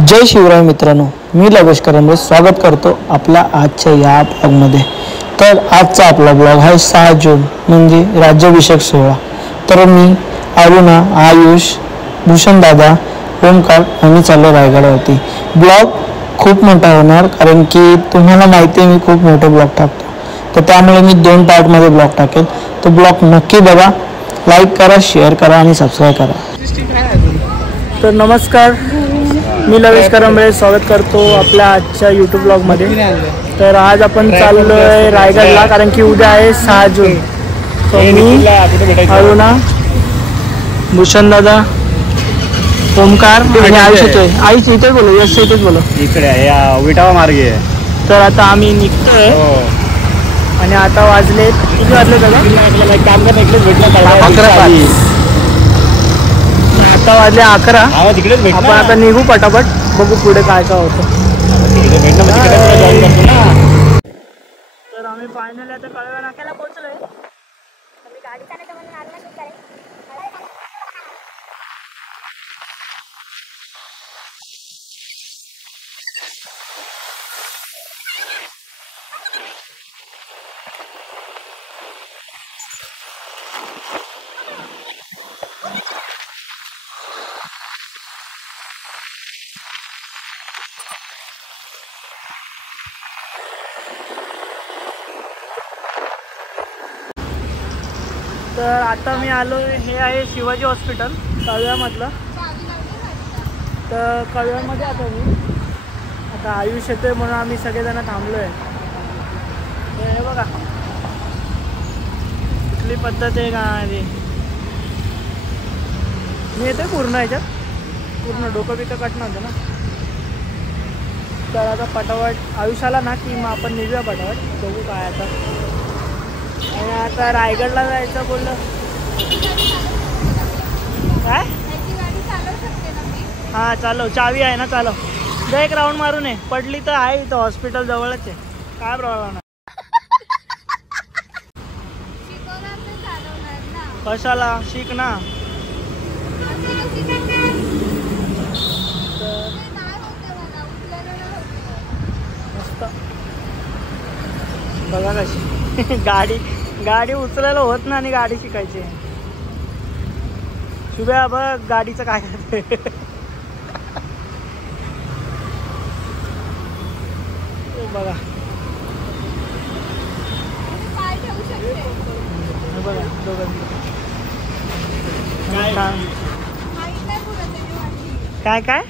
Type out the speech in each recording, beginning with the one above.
जय शिवराय मित्रांनो, मी लवेश करंबे स्वागत करतो आपल्या आजच्या या ब्लॉगमध्ये। तर आजचा आपला ब्लॉग आहे 6 जून म्हणजे राज्याभिषेक सोहळा। तर मी अरुणा, आयुष, भूषण दादा, ओमकार आम्ही चाललो रायगडवरती। ब्लॉग खूप मोठा होणार कारण की तुम्हाला माहिती आहे मी खूप मोठे ब्लॉग टाकतो, तर त्यामुळे मी 2 पार्टमध्ये ब्लॉग टाकेल। तो ब्लॉग नक्की बघा, लाईक करा, शेअर करा आणि सबस्क्राईब करा। तर नमस्कार, मी लवेश करंबे स्वागत करतो आपल्या आजच्या यूट्यूब ब्लॉगमध्ये। तर आज आपण चाललो आहे रायगडला कारण की उद्या आहे 6 जून। मी अरुणा, भूषण दादा, ओमकार आणि आयुष येतोय। आयुष इथे बोलो, यश इथेच बोलो, इकडे या विटावा मार्गे आहे। तर आता आम्ही निघतोय आणि आता वाजले किती वाजले दादा? काम कर इकडेच भेटलं 11:05। आता वाजले 11। आपण आता निघू पटापट, बघू पुढे काय काय होतं। तर आम्ही फायनली आता कळव्या नाक्याला पोहोचलोय। तर आता मी आलो, हे आहे शिवाजी हॉस्पिटल कळव्यामधलं। तर कळव्यामध्ये आता मी आता आयुष येतोय म्हणून आम्ही सगळेजण थांबलो आहे। हे बघा कुठली पद्धत आहे का आधी मी येतोय पूर्ण ह्याच्यात, पूर्ण डोकं बिकं कटणं होतं ना। तर आता पटापट आयुष आला ना की मग आपण निघूया पटापट, बघू काय आता। आणि आता रायगडला जायचं बोललं काय? हां चालव, चावी आहे ना, चालव जा, एक राऊंड मारून ये, पडली तर आहे इथं हॉस्पिटल जवळच आहे, काय प्रॉब्लेम नाही। कशाला शिक ना। मस्त बघा कशी गाडी उचलायला होत ना आणि गाडी शिकायची। शुभ्या बघ गाडीचं काय करते। बघा बघा काय काय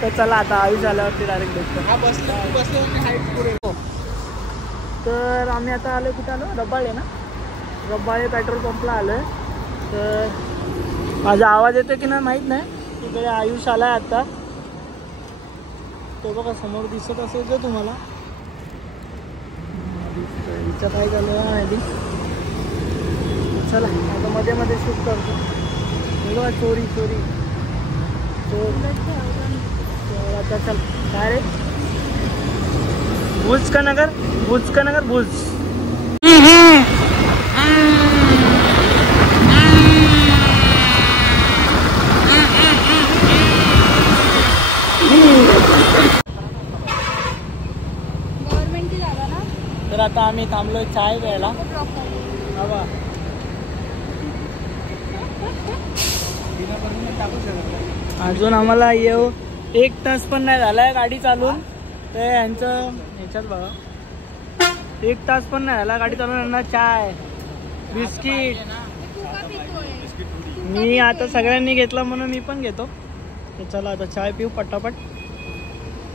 तर चला आता आयुष आल्यावरती डायरेक्ट भेटतो। तर आम्ही आता आलो, कुठे आलो? रबाळे ना, रबाळे पेट्रोल पंपला आलो आहे। तर माझा आवाज येतो की नाही माहीत नाही। तिकडे आयुष आला आहे आता, तो बघा समोर दिसत असेल जो तुम्हाला, हिचं काय झालं माहिती। चला आता मध्ये मध्ये शूट करतो। बघा चोरी चोरी चोर, आता चल काय रे, भुज का नगर, भुज का नगर, भुज। तर आता आम्ही थांबलोय चाय प्यायला। अजून आम्हाला येऊ 1 तास पण नाही झालाय गाडी चालून। ते यांचं ह्याच्यात बघा 1 तास पण नाही झाला गाडी चालून, यांना चाय बिस्किट। मी आता सगळ्यांनी घेतला म्हणून मी पण घेतो। तर चला आता चाय पिऊ पटापट।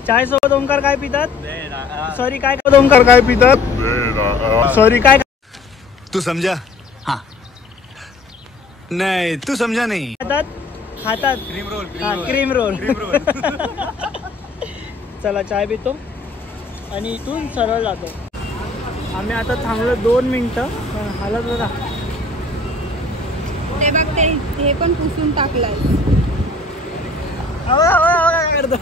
चाय सोबत ओमकार काय पितात? सॉरी काय ओमकार काय पितात? सॉरी काय तू समझा? हाँ नहीं तू समझा नहीं। खातात क्रीम रोल, क्रीम रोल। चला चाय पितो आणि इथून सरळ जातो। आम्ही आता थांबलो 2 मिनिटं, हालत बघा ते बघ, ते पण पुसून टाकलाय। काय करतो?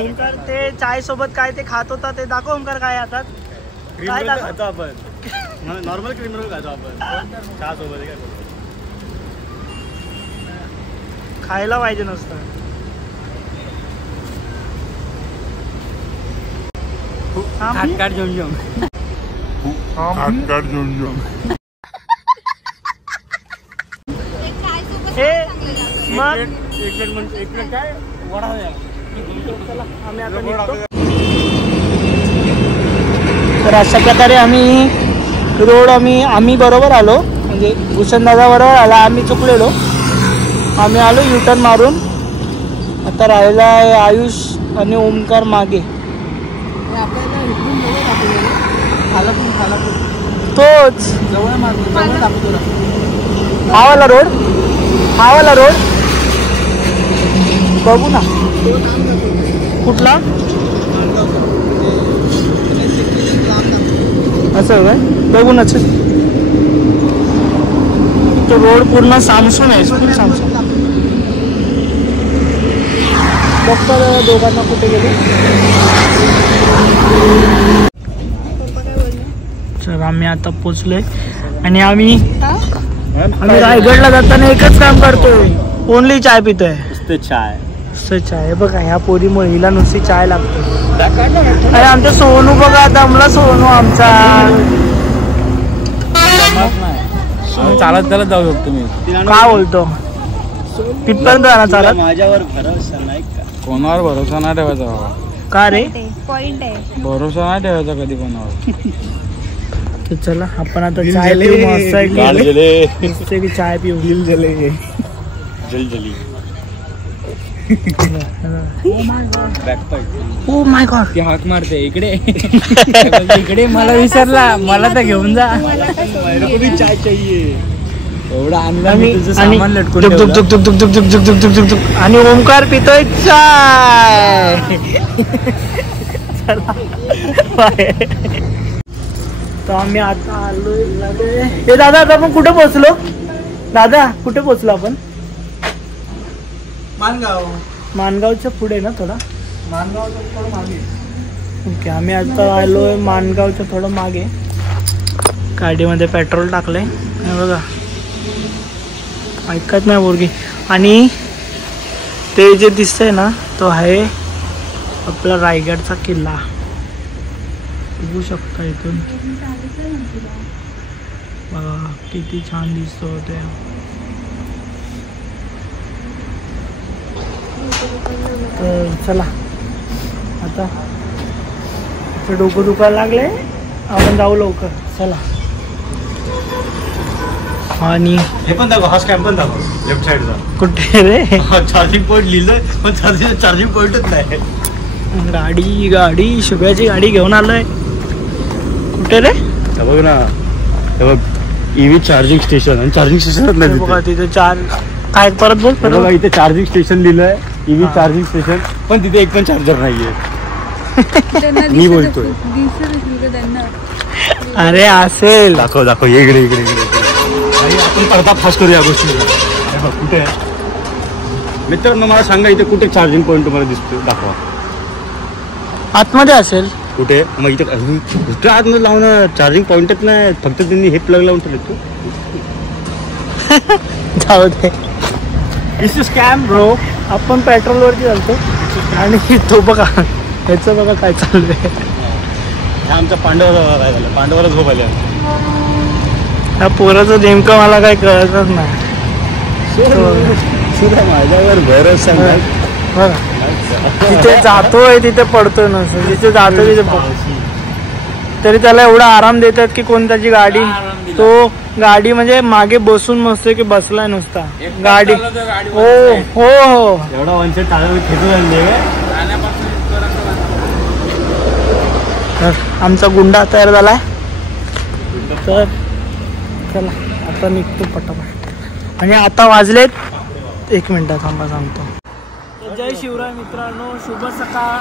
ओमकार ते चाय सोबत काय ते खात होता ते दाखव। ओमकार काय हातात काय दाखवतो आपण? नॉर्मल क्रीम रोल खातो आपण चहा सोबत काय करतो खायला पाहिजे नसतं. काट घेऊन घेऊन एक चाय सोबत हे चांगलं लागतं. मग एक प्लेट काय वडा द्या. चला, आम्ही आता निघतो. तर अशा प्रकारे आम्ही बरोबर आलो, म्हणजे भूषण दादा बरोबर आला, आम्ही चुकलेलो. आम्ही आलो युटर्न मारून. आता राहिला आहे आयुष आणि ओमकार मागे. तोच हावाला रोड बघू ना कुठला असं काय बघूनच. तो रोड पूर्ण सामसून आहे, फुल सामसून. बघतो दोघांना कुठे गेले. तर आम्ही आता पोचलोय आणि आम्ही रायगडला जाताना एकच काम करतोय, ओनली चाय पितोय. चाय चाय बघा, ह्या पोरीमुळे हिला नुसती चाय लागते. अरे आमचा सोनू बघा, दमला सोनू आमचा. चालत जाऊ शकतो मी. काय बोलतो तिथपर्यंत जाणार चालत? माझ्यावर भरोसा नाही का? कोणावर भरोसा नाही ठेवायचा बाबा. का रे? पॉइंट आहे. भरोसा नाही ठेवायचा कधी कोणावर. तर चला आपण आता चाय पिऊ. मस्त की चाय पिऊ. ओ माय गॉड, ती हाक मारते इकडे इकडे. मला विसरला, मला तर घेऊन जा. चाय चाहिए एवढा आणला मी तुझं सामान लटकून आणि ओमकार पितोय चाय. तर आम्ही आता आलोय. हे दादा आता आपण कुठे पोहोचलो? दादा कुठे पोहोचलो आपण? माणगावच्या पुढे ना थोडा. ओके, आम्ही आता आलोय माणगावच्या थोडं मागे. गाडीमध्ये पेट्रोल टाकलंय बघा, ऐकत नाही पोरगी. आणि ते जे दिसतंय ना, तो आहे आपला रायगडचा किल्ला. बघू शकता इथून बघा किती छान दिसतो ते. तर चला आता डोकं दुखायला लागले, आपण जाऊ लवकर. चला. आणि हे पण दाखव, हा स्कॅम पण दाखव लेफ्ट साईडचा. कुठे रे? चार्जिंग पॉईंट लिहिलंय पण चार्जिंग पॉईंटच नाही. गाडी शुभ्याची गाडी घेऊन आलोय. कुठे रे? बघ ना, बघ ईव्ही चार्जिंग स्टेशन. आणि चार्जिंग स्टेशनच नाही बघा तिथे. काय परत बोल. बघा इथे चार्जिंग स्टेशन लिहिलंय, ईव्ही चार्जिंग स्टेशन, पण तिथे एक पण चार्जर नाहीये. मी बोलतोय. अरे असेल. दाखव इकडे आपण पडदा फास्ट करू या गोष्टीला. बघ कुठे आहे मित्रांनो, मला सांगा इथे कुठे चार्जिंग पॉईंट तुम्हाला दिसतो? दाखवा. आतमध्ये असेल कुठे? मग इथे कुठे आतमध्ये लावणं? चार्जिंग पॉईंटच नाही, फक्त त्यांनी हे प्लग लावून ठेवले. तू जाऊ दे. It's scam bro. आपण पेट्रोलवरती चालतो आणि तो बघा ह्याचं बघा काय चालू आहे. आमच्या पांडवर काय झालं? पांडवला झोप आली. ह्या पोराचं नेमकं मला काही कळतच नाही. माझ्यावर भरोसा नाही. बघा तिथे जातोय तिथे पडतोय नसतं, जिथे जातो तिथे तरी त्याला एवढा आराम देतात की कोणत्याची गाडी. तो गाडी म्हणजे मागे बसून नसतोय की बसलाय नुसता गाडी. हो हो हो, एवढा वंशे टाळा खेचून. तर आमचा गुंडा तयार झालाय. तर चला आता निघतो पटापट. आणि आता वाजलेत, 1 मिनिट थांबा सांगतो. जय शिवराय मित्रांनो, शुभ सकाळ.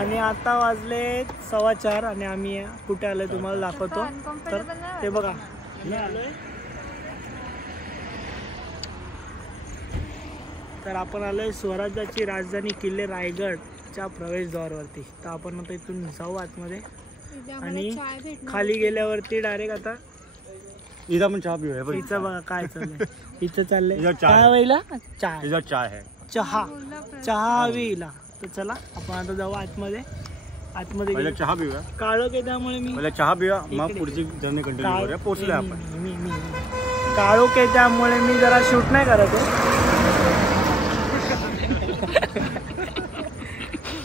आणि आता वाजले 4:15 आणि आम्ही कुठे आलोय तुम्हाला दाखवतो. तर ते बघा मी आलोय. तर आपण आलोय स्वराज्याची राजधानी किल्ले रायगडच्या प्रवेशद्वारावरती. तर आपण आता इथून जाऊ आतमध्ये आणि खाली गेल्यावरती डायरेक्ट आता इथं पण चहा पिऊया बघ. इथं बघा काय चाललंय. इथं चाललंय इथं चहा काय आहे. वहिला चाय इथं चहा आहे. चहा हवीला. तर चला आपण आता जाऊ आतमध्ये. आतमध्ये पहिला गेलो. चहा पिऊया. काळोख आहे त्यामुळे मी पहिला चहा पिऊया मग इकडे. पुढची जर्नी कंटिन्यू करूया. पोहोचलोय आपण. मी काळोख आहे त्यामुळे मी जरा शूट नाही करत आहे.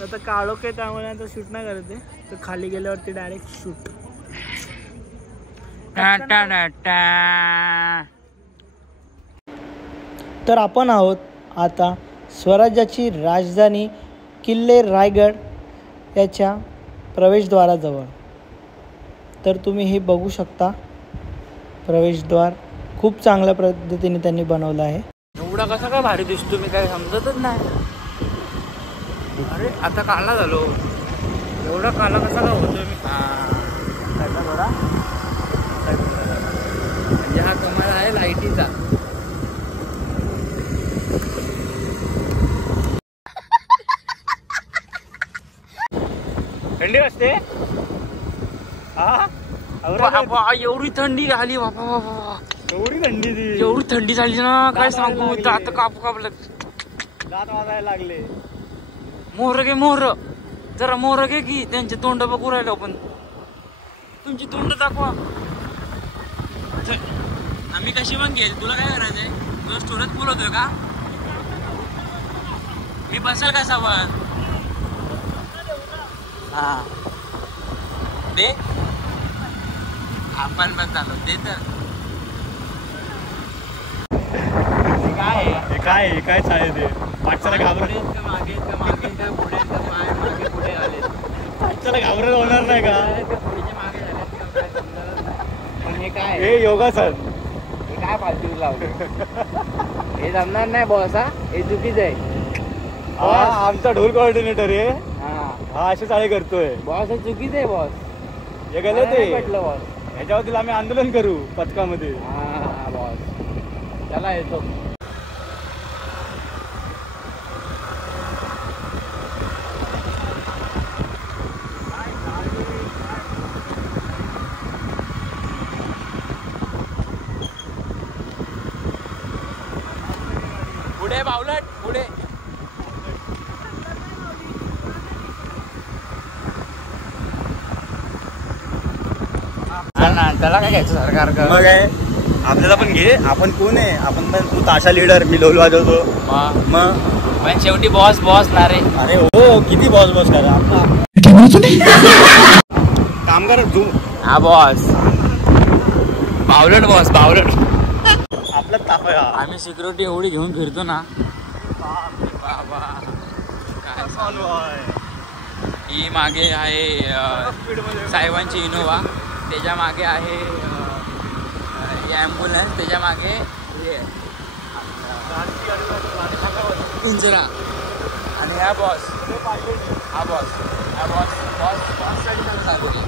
आता काळोख आहे त्यामुळे आता शूट नाही करत आहे. तर खाली गेल्यावरती डायरेक्ट शूट. तर आपण आहोत आता स्वराज्याची राजधानी किल्ले रायगड याच्या प्रवेशद्वाराजवळ. तर तुम्ही हे बघू शकता. प्रवेशद्वार खूप चांगल्या पद्धतीने त्यांनी बनवलं आहे. एवढा कसा काय भारी दिसतो मी काय समजतच नाही. अरे आता काला झालो. एवढा काला कसा काय होतोय मी. थोडा म्हणजे हा कमाल आहे लाईटीचा. थंडी वाजते. एवढी थंडी झाली बाबा बाबा. एवढी थंडी एवढी थंडी झाली ना काय सांगू. दात कापू कापलं. दात वाजायला लागले. मोहर घे मोहर. जरा मोहर घे की त्यांचे तोंड बघू राहिलो आपण. तुमची तोंड दाखवा. आम्ही कशी पण घेईल. तुला काय करायचंय. तुला स्टोरेज फुल होतोय का. मी बसेल का सामान. हा दे. आपण पण चालू दे. तर काय काय चालेल ते. पाठच्याला घाबरत मागे मागे काय पुढे पाय मागे पुढे आले. पाठच्याला घाबरत होणार नाही का. पुढे मागे झाले. पण हे काय हे योगासन. हे काय फालतू लावलं. हे जमणार नाही बॉस. हा हे चुकीच आहे. आमचा ढोल कोऑर्डिनेटर आहे. हा असे चाळे करतोय बॉस. हे चुकीच आहे बॉस. हे गेलं ते म्हटलं बॉस. ह्याच्यावरती आम्ही आंदोलन करू पथकामध्ये. हा बॉस चला येतो. पुढे बावलट पुढे. त्याला काय घ्यायचं सरकार का. मग आहे आपल्याला पण घे. आपण कोण आहे. आपण पण तू ताशा लीडर. मी ढोल वाजवतो. मग पण शेवटी बॉस बॉस ना रे. अरे हो किती बॉस बॉस करा. काम कर तू. हा बॉस बावलट बॉस बावलट. आपला ताप आहे. आम्ही सिक्युरिटी एवढी घेऊन फिरतो ना बाबा. काय चालू आहे. ही मागे आहे साहेबांची इनोवा. त्याच्या मागे आहे ॲम्ब्युलन्स. त्याच्या मागे पिंजरा. आणि हा बॉस. हा बॉस. हा बॉस बॉस चालू आहे.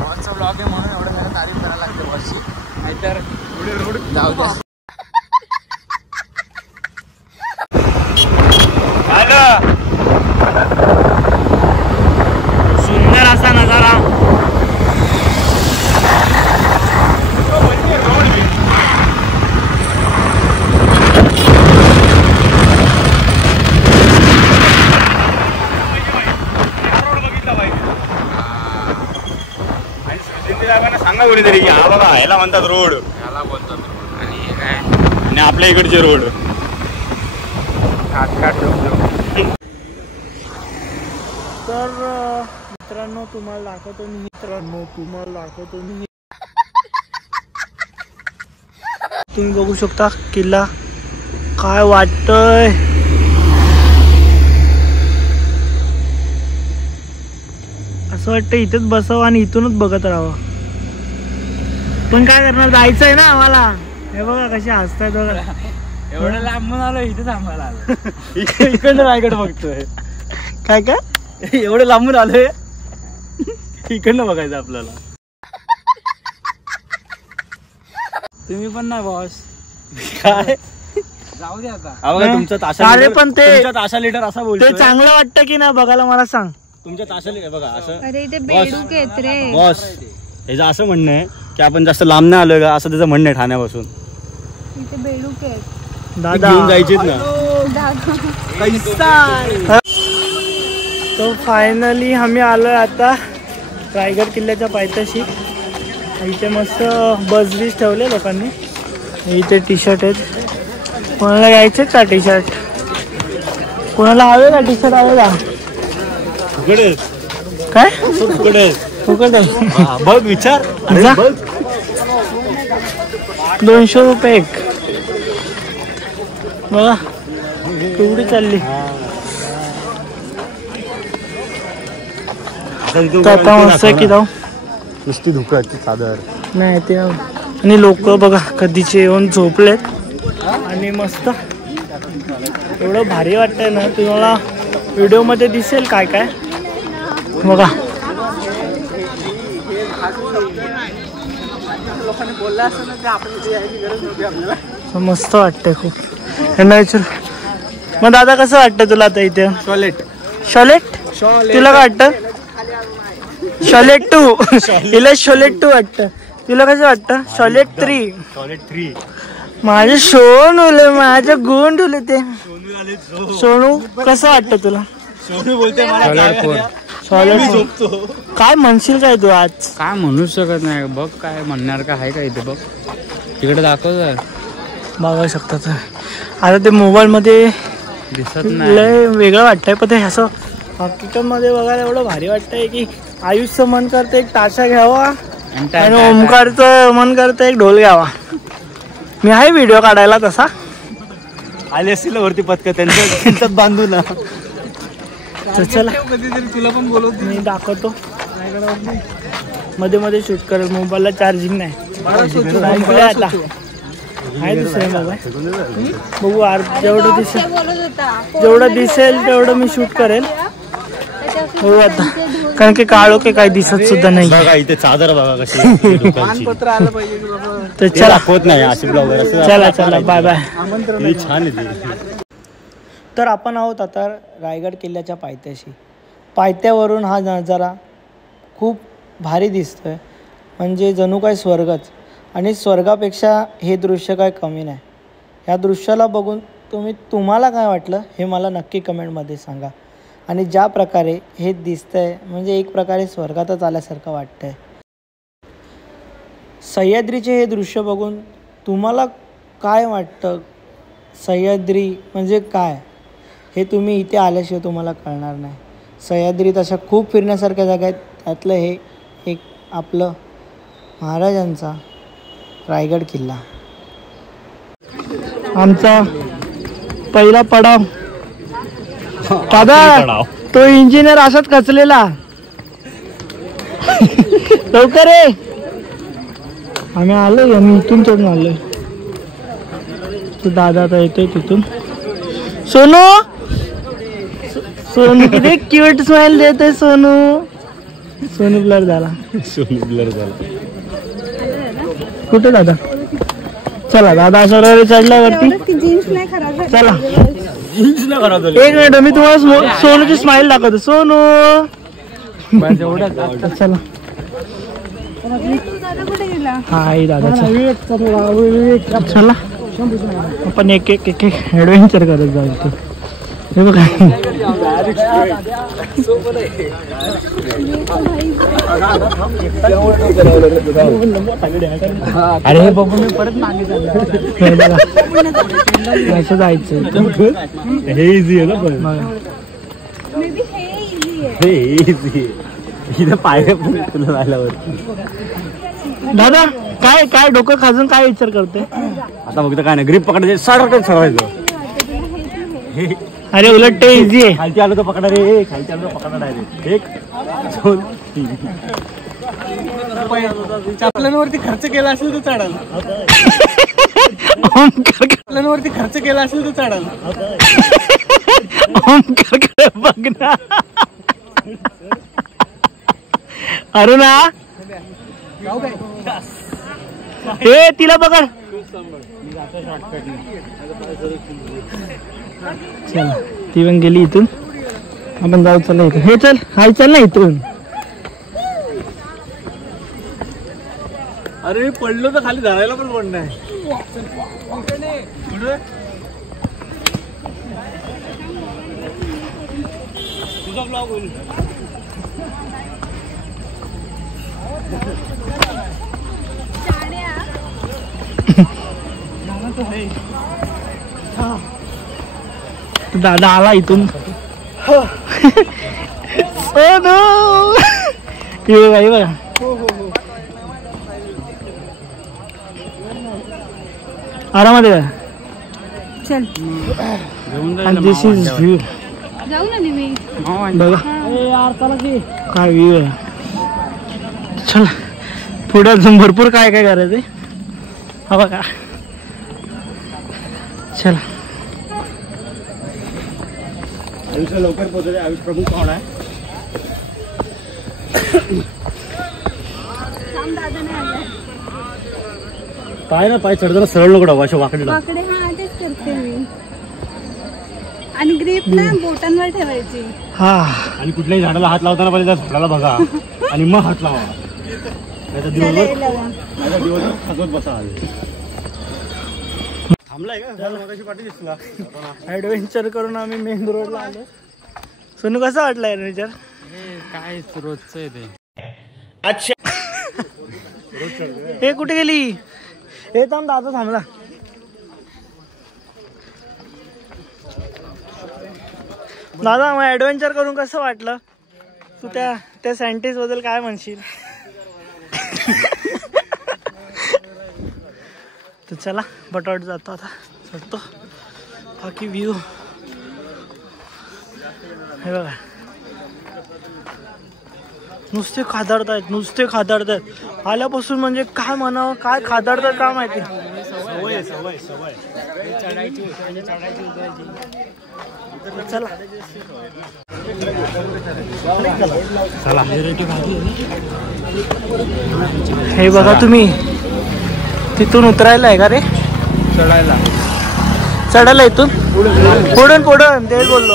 बॉसचा ब्लॉग आहे म्हणून एवढं जरा तारीफ करायला लागते बॉसची. नाहीतर पुढे रोड जाऊ द्या. सुंदर असा नजारा. सांगा कोणीतरी हा बघा याला म्हणतात रोड. याला बोलतात रोड. आणि हे काय. आणि आपल्या इकडचे रोड. तर मित्रांनो तुम्हाला दाखवतो मी. तुम्ही बघू शकता किल्ला. काय वाटतंय. असं वाटतं इथेच बसावं आणि इथूनच बघत राहावं. पण काय करणार. जायचंय ना आम्हाला. हे बघा कसे हसतायत बघा. एवढं लांबून आलो इथे थांबायला आलो. इकडनं रायगड बघतोय. काय काय एवढं लांबून आलोय. इकडनं बघायचं आपल्याला. तुम्ही पण नाही बॉस. काय जाऊ दे आता. तुमचा ताशा. अरे पण ते ताशा लीडर असा बोलतो. ते चांगलं वाटतं की नाही बघायला मला सांग. तुमच्या ताशा बघा असं. अरे इथे बेडूक आहेत रे. बॉस ह्याचं असं म्हणणं आहे की आपण जास्त लांब नाही आलोय का, असं त्याचं म्हणणं आहे ठाण्यापासून. इथे बेडूक आहेत. दादा घेऊन जायचीच ना. तो फायनली आम्ही आलोय आता रायगड किल्ल्याच्या पायथ्याशी. इथे मस्त बस बीस ठेवले लोकांनी. इथे टी शर्ट आहेत. कोणाला यायचे का टी शर्ट? कोणाला हवे का टी शर्ट? हवे का? काय फुकट आहे? बघ विचार. जा. 200 रुपये एक. बघा केवढी चालली. आता मस्त की जाऊ. नुसती धुकट चादर नाही ते. आणि लोक बघा कधीचे येऊन झोपलेत. आणि मस्त एवढं भारी वाटतंय ना. तुम्हाला व्हिडिओमध्ये दिसेल काय काय बघा. मस्त वाटतंय खूप. मग दादा कसं वाटतं तुला आता इथे? शॉलेट तुला काय वाटतं? शॉलेट 2 हिला शॉलेट 2 वाटतं. तुला कसं वाटतं? शॉलेट 3. माझे सोनूले माझे गोंडूले ते. सोनू कसं वाटतं तुला? सोनू बोलते शॉलेट काय म्हणशील काय तू आज? काय म्हणू शकत नाही. बघ काय म्हणणार का आहे का इथे? बघ तिकडे दाखव. बघू शकतात. आता ते मोबाईलमध्ये दिसत नाही. लय वेगळं वाटतंय. पण ते असं हकीकतमध्ये बघायला एवढं भारी वाटतंय की आयुष्य मन करतं एक ताशा घ्यावा आणि ओमकारचं मन करतं एक ढोल घ्यावा. मी आहे व्हिडिओ काढायला तसा. आले असतील वरती पथक त्यांच्यात बांधू ना. चला तुला पण बोलवतो मी. दाखवतो मध्ये मध्ये शूट करेल. मोबाईलला चार्जिंग नाही. आता आहे दुसरे मोबाईल. बघू जेवढं दिसेल तेवढं मी शूट करेल. हो आता कारण की काळो की काही दिसत सुद्धा नाही. बघा इथे चादर बघा कशी. तर चला दाखवत नाही अशी ब्लॉगर. चला बाय बाय. छान आहे. तर आपण आहोत आता रायगड किल्ल्याच्या पायथ्याशी. पायथ्यावरून हा नजारा खूप भारी दिसतोय. म्हणजे जणू काय स्वर्गच. आणि स्वर्गापेक्षा हे दृश्य काय कमी नाही. ह्या दृश्याला बघून तुम्हाला काय वाटलं हे मला नक्की कमेंटमध्ये सांगा. आणि ज्या प्रकारे हे दिसतंय म्हणजे एक प्रकारे स्वर्गातच आल्यासारखं वाटतंय. सह्याद्रीचे हे दृश्य बघून तुम्हाला काय वाटतं? सह्याद्री म्हणजे काय हे तुम्ही इथे आल्याशिवाय तुम्हाला कळणार नाही. सह्याद्रीत अशा खूप फिरण्यासारख्या जागा आहेत. त्यातलं हे एक आपलं महाराजांचा रायगड किल्ला. आमचा पहिला पडाव. दादा तो इंजिनियर असाच कचलेला. लवकर रे. आम्ही आलोय. आम्ही इथून चढून आलोय. तो दादा आता येतोय तिथून. सोनू किती क्यूट स्माइल देतोय सोनू. सोनू ब्लर झाला. कुठे दादा? चला दादा सरळ चढल्यावरती. चला एक मिनिट मी तुम्हाला सोनूची स्माइल दाखवतो. सोनू चला. हाय दादा चला आपण एक ऍडव्हेंचर करत जाऊ. हे बघा अरे हे बघून मी परत मागे चाललो. असं जायचं. हे इझी आहे ना. पण हे इझी इथं पाय तुला झाल्यावर. दादा काय डोकं खाजून काय विचार करते? आता फक्त काय नाही ग्रीप पकडायचे. सारखं सरवायचं. अरे उलट ते इझी आहे. खालती आलो तर पकडा रे. खालती आलो तर पकडा डायरेक्ट. 1 2 3. चपलांवरती खर्च केला असेल तर चढाल. चपलांवरती खर्च केला असेल तर चढाल. ओमकारकडे बघ ना. अरुणा हे तिला पकड. चला ती पण गेली इथून. आपण जाऊ. चला इथून. हे चल. हाय चल ना इथून. अरे मी पडलो तर खाली धरायला पण कोण नाही. तुझा ब्लॉग होईल. दादा आला इथून. बघा आरामात आहे. चल दिस इज व्ह्यू. जाऊ ना मी. बघा काय व्ह्यू आहे. चला पुढे अजून भरपूर काय काय करायचंय. हा बघा. चला आयुष्य लवकर पोहोचले. आयुष प्रभू कोण आहे. पाय ना पाय चढताना सरळ नको अशा वाकडे वाकडे. हा तेच करते मी. आणि ग्रीप ना बोटांवर ठेवायची. हा आणि कुठल्याही झाडाला हात लावताना पहिले त्या झाडाला बघा आणि मग हात लावा. नाहीतर दिवसभर थकत बसा. थांबलाय का मगाशी पाठी दिसला. ऍडव्हेंचर करून आम्ही मेन रोडला आलो. सोनू कसं वाटलं ऍडव्हेंचर. काय रोजचं आहे ते. हे कुठे गेली. हे थांब दादा थांबला. दादा मग ऍडव्हेंचर करून कसं वाटलं. तू त्या सायंटिस्ट बद्दल काय म्हणशील. तर चला बटाट जातो आता. चढतो. बाकी व्ह्यू हे बघा. नुसते खादाडतायत. आल्यापासून म्हणजे काय म्हणावं काय खादाडतात काय माहिती. सवय चढायची चला चला. हे बघा तुम्ही तिथून उतरायला आहे का रे. चढायला इथून पुढून तेच बोललो.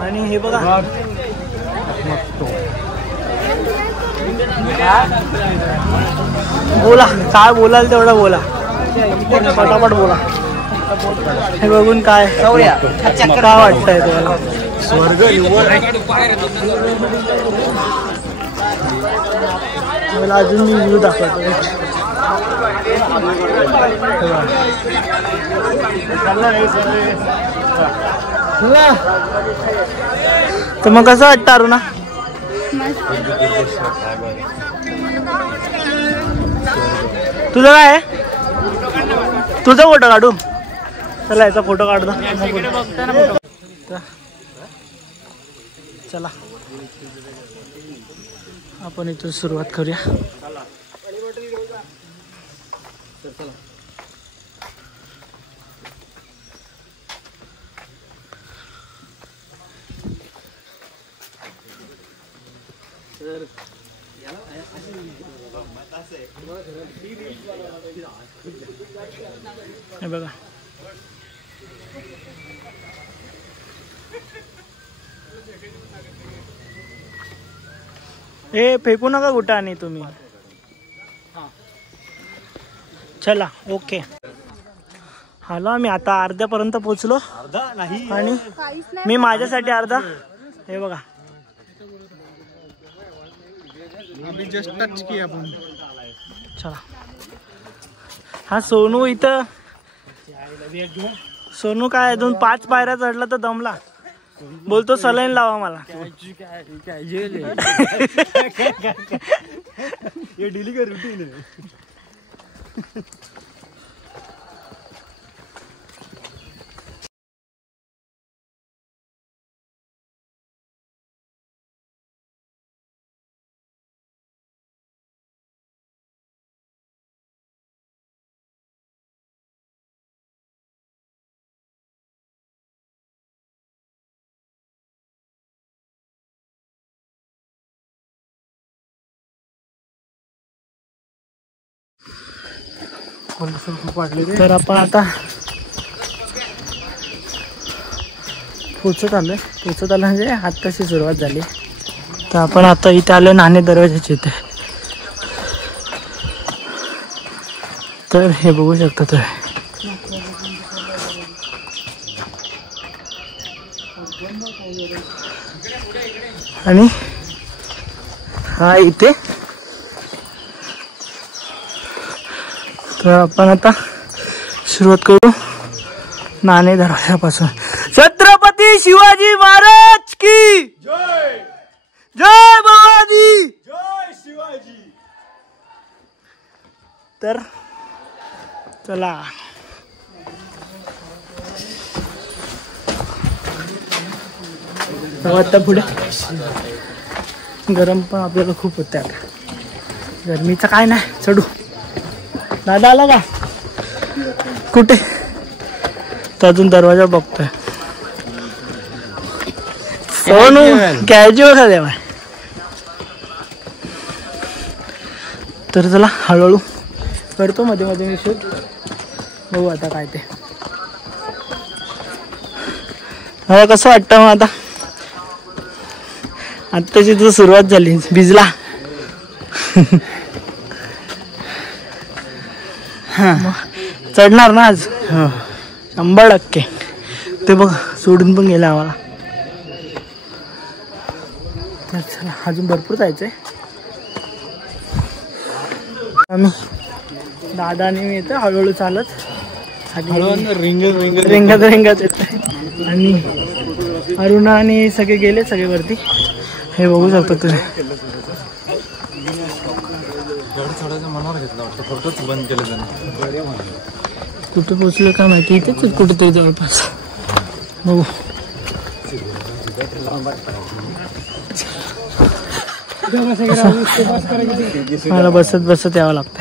आणि हे बघा बोला काय बोलाल तेवढं बोला. पटापट बोला. हे बघून काय वाटतंय तुम्हाला. स्वर्ग मला अजून मी व्ह्यू दाखवतो. तर मग कसं वाटतं अरुणा. तुझं काय आहे. तुझा फोटो काढू. चला याचा फोटो काढतो. चला आपण इथून सुरुवात करूया. हे बघा हे फेकू नका कुठं. आणि तुम्ही चला ओके. आलो आम्ही आता. अर्ध्यापर्यंत पोचलो. आणि मी माझ्यासाठी अर्धा. हे बघा जस्ट टच किया आपण. चला. हा सोनू इथं. सोनू काय 5 पायऱ्या चढला तर दमला. बोलतो सलाईन लावा मला. ये डेली का रूटीन है. खूप वाटले. तर आपण आता पोचत आलो म्हणजे आत्ताशी सुरुवात झाली. तर आपण आता इथे आलो नाणे दरवाजाच्या इथे. तर हे बघू शकता तुम्ही. आणि हा इथे. तर आपण आता सुरुवात करू नाणे दरवाजापासून. छत्रपती शिवाजी महाराज की जय. जय भवानी. जय शिवाजी. तर चला आता पुढे. गरम पण आपल्याला खूप होते आता. गरमीचं काय नाही, चढू. दादा आला का? कुठे? तर अजून दरवाजा बघतोय. फोन कॅज्युअल का देवा. तर चला हळूहळू करतो मध्ये मध्ये मी शूट. बघू आता काय ते. मला कसं वाटतं मग आता. आत्ताची तर सुरुवात झाली. भिजला. चढणार ना आज 100%. ते बघ सोडून पण गेलं आम्हाला. तर चला अजून भरपूर जायचंय. आम्ही दादाने मी येतो हळूहळू चालत. रिंगत येत. आणि अरुणा आणि सगळे गेले सगळे वरती. हे बघू शकतो तुम्ही. बंद केलं. कुठे पोचलो काय माहिती. इथेच कुठेतरी जवळपास. बघू. मला बसत बसत यावं लागतं.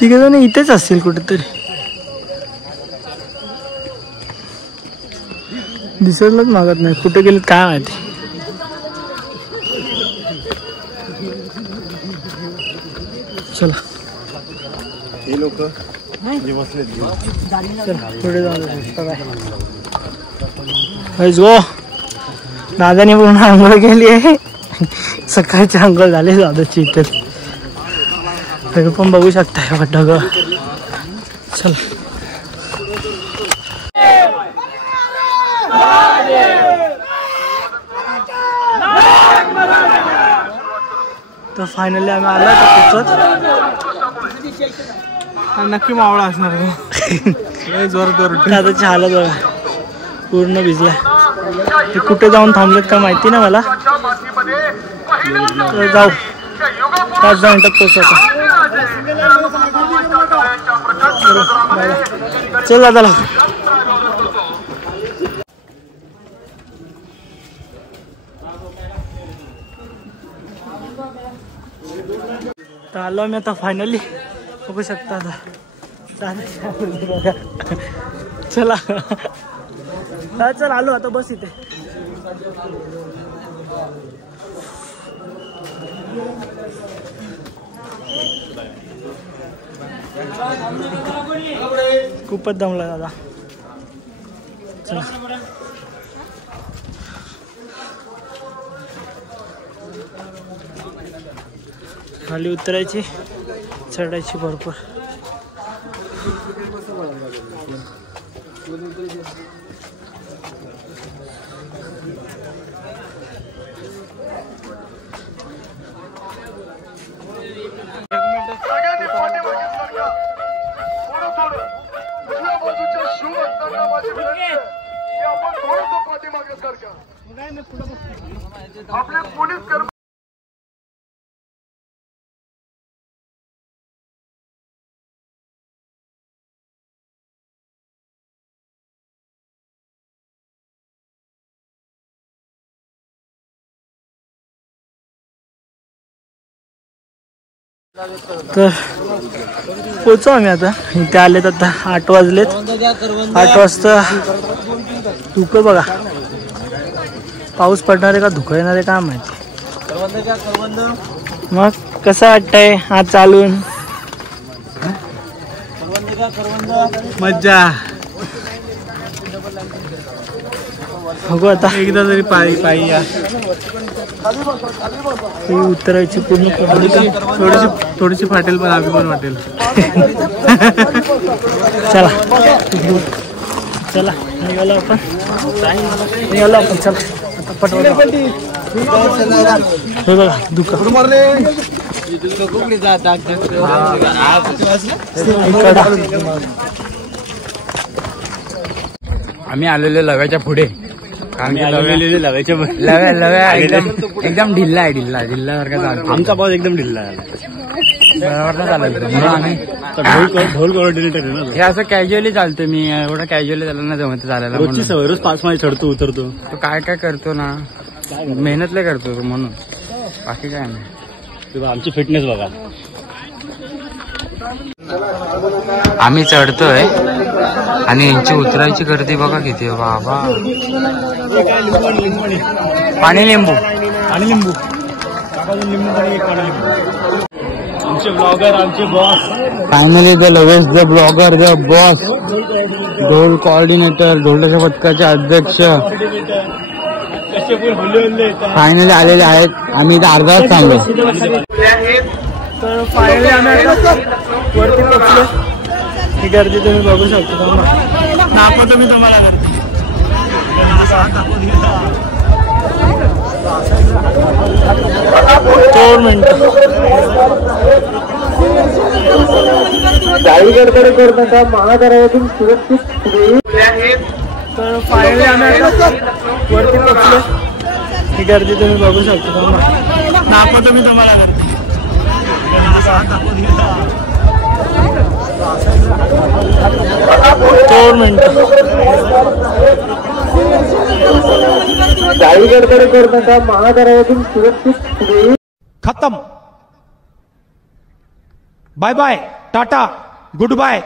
तिघे जण इथेच असतील कुठेतरी. दिसतच मागत नाही. कुठे गेलेत काय माहिती. चला हे लोक बसले. चला पुढे जाऊ. गो दादाने पूर्ण आंघोळ केली आहे. सकाळची आंघोळ झाली दादाची इथे. तुम्ही पण बघू शकता ढग. चल तर फायनली आम्ही आलो नक्की मावळा असणार. दादाची हालत बघा पूर्ण भिजलाय. ते कुठे जाऊन थांबलेत का माहिती ना मला. तर जाऊ 5-10 मिनिटात पोहोचवतो. चल दादाला. तर आलो आम्ही आता फायनली. बघू शकता आता. चला चल आलो आता. बस इथे. खूपच दमला दादा. चला खाली उतरायची चढायची भरपूर. आपले पोलीस तर पोचू आम्ही आता. इथे आलेत आता 8 वाजलेत. 8 वाजता धुकं बघा. पाऊस पडणार आहे का धुकं येणार आहे का माहिती. मग कसं वाटतंय आज चालून. मज्जा. बघू आता एकदा तरी पायी पायी या. ही उतरायची पूर्ण थोडीशी फाटेल पण आम्ही पण वाटेल. चला चला निघालो आपण चला आता पटवलं. हे बघा दुकान आम्ही आलेलो लव्याच्या पुढे, कारण की लव्या एकदम ढिल्ला आहे, ढिल्ल्यासारखा चालतो. आमचा पाऊस एकदम ढिल्ला आहे. बरोबर चालत म्हणून आम्ही ढोल कोऑर्डिनेटर आहे ना. हे असं कॅज्युअली चालतो. मी एवढं कॅज्युअली चाललं ना जमत चालायला. रोजची सवय, रोज 5 माळी चढतो उतरतो. तो काय काय करतो ना, मेहनत लय करतो तो, म्हणून बाकी काय नाही. आमची फिटनेस बघा. आम्ही चढतोय आणि यांची उतरायची गर्दी बघा किती आहे बाबा. पाणी लिंबू आणि लिंबू आमचे ब्लॉगर, आमचे boss. Finally the lowest the blogger the boss ढोल कोऑर्डिनेटर, ढोलच्या पथकाचे अध्यक्ष फायनली आलेले आहेत. आम्ही इथे अर्धा तास थांबलो. तर फायनली आम्ही आता वरती पोचलो. ही गर्दी तुम्ही बघू शकता. दाखवतो मी तुम्हाला गर्दी. 2 मिनिटं गाडीकडे करू नका. महादारातून सुरक्षित तर फायनली आम्ही आता वरती पोचलो. ही गर्दी तुम्ही बघू शकता. दाखवतो मी तुम्हाला गर्दी. 2 मिनिटं गाडीकडे करू नका. महादारातून सुरक्षित खत्म. Bye bye, tata, good bye.